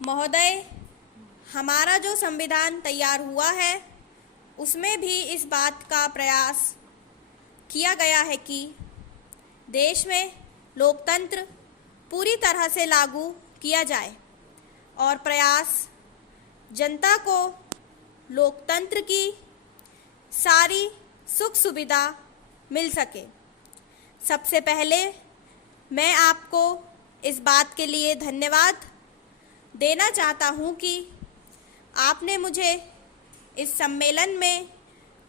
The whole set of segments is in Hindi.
महोदय, हमारा जो संविधान तैयार हुआ है उसमें भी इस बात का प्रयास किया गया है कि देश में लोकतंत्र पूरी तरह से लागू किया जाए और प्रयास जनता को लोकतंत्र की सारी सुख सुविधा मिल सके। सबसे पहले मैं आपको इस बात के लिए धन्यवाद देना चाहता हूँ कि आपने मुझे इस सम्मेलन में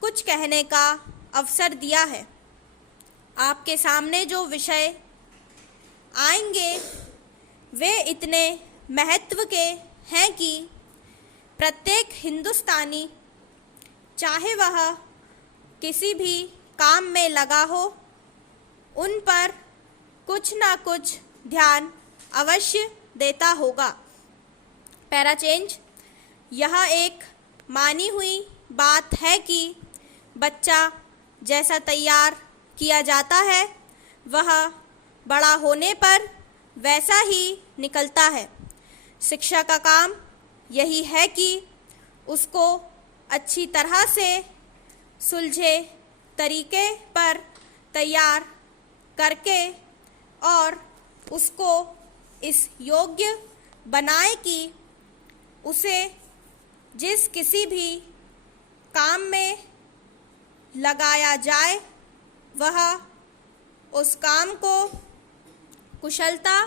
कुछ कहने का अवसर दिया है। आपके सामने जो विषय आएंगे वे इतने महत्व के हैं कि प्रत्येक हिंदुस्तानी, चाहे वह किसी भी काम में लगा हो, उन पर कुछ ना कुछ ध्यान अवश्य देता होगा। Para change. यह एक मानी हुई बात है कि बच्चा जैसा तैयार किया जाता है वह बड़ा होने पर वैसा ही निकलता है। शिक्षा का काम यही है कि उसको अच्छी तरह से सुलझे तरीके पर तैयार करके और उसको इस योग्य बनाए कि उसे जिस किसी भी काम में लगाया जाए वह उस काम को कुशलता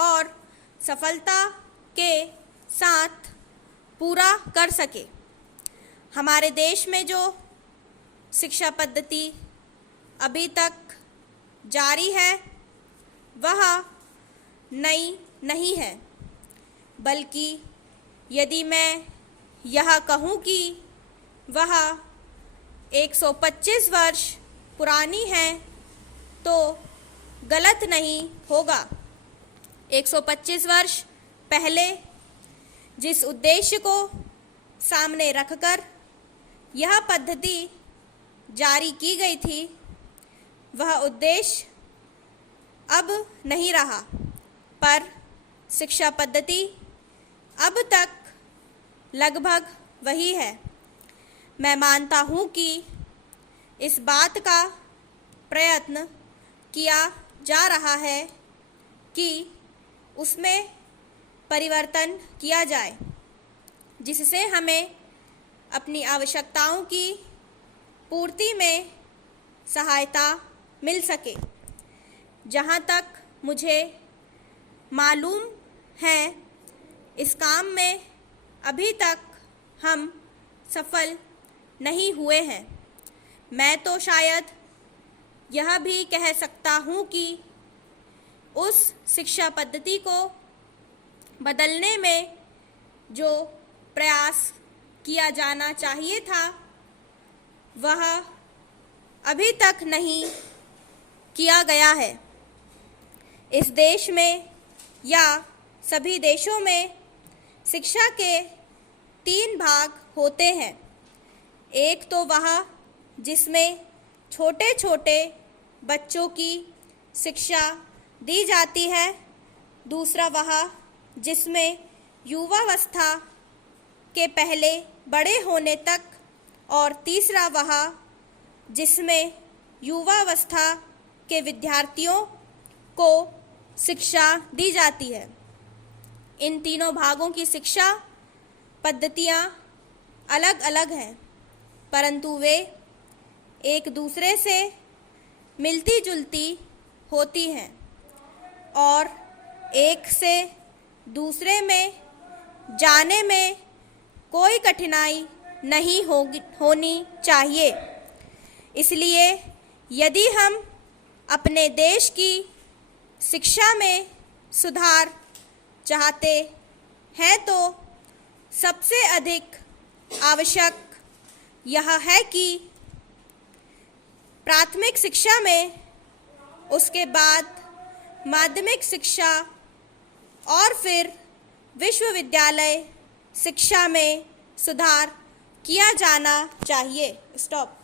और सफलता के साथ पूरा कर सके। हमारे देश में जो शिक्षा पद्धति अभी तक जारी है वह नई नहीं है, बल्कि यदि मैं यह कहूँ कि वह 125 वर्ष पुरानी है तो गलत नहीं होगा। 125 वर्ष पहले जिस उद्देश्य को सामने रखकर यह पद्धति जारी की गई थी वह उद्देश्य अब नहीं रहा, पर शिक्षा पद्धति अब तक लगभग वही है। मैं मानता हूँ कि इस बात का प्रयत्न किया जा रहा है कि उसमें परिवर्तन किया जाए, जिससे हमें अपनी आवश्यकताओं की पूर्ति में सहायता मिल सके। जहाँ तक मुझे मालूम है इस काम में अभी तक हम सफल नहीं हुए हैं। मैं तो शायद यह भी कह सकता हूँ कि उस शिक्षा पद्धति को बदलने में जो प्रयास किया जाना चाहिए था वह अभी तक नहीं किया गया है। इस देश में या सभी देशों में शिक्षा के 3 भाग होते हैं। एक तो वह जिसमें छोटे छोटे बच्चों की शिक्षा दी जाती है, दूसरा वह जिसमें युवावस्था के पहले बड़े होने तक, और तीसरा वह जिसमें युवावस्था के विद्यार्थियों को शिक्षा दी जाती है। इन तीनों भागों की शिक्षा पद्धतियाँ अलग अलग हैं, परंतु वे एक दूसरे से मिलती जुलती होती हैं और एक से दूसरे में जाने में कोई कठिनाई नहीं होनी चाहिए। इसलिए यदि हम अपने देश की शिक्षा में सुधार चाहते हैं तो सबसे अधिक आवश्यक यह है कि प्राथमिक शिक्षा में, उसके बाद माध्यमिक शिक्षा और फिर विश्वविद्यालय शिक्षा में सुधार किया जाना चाहिए। स्टॉप।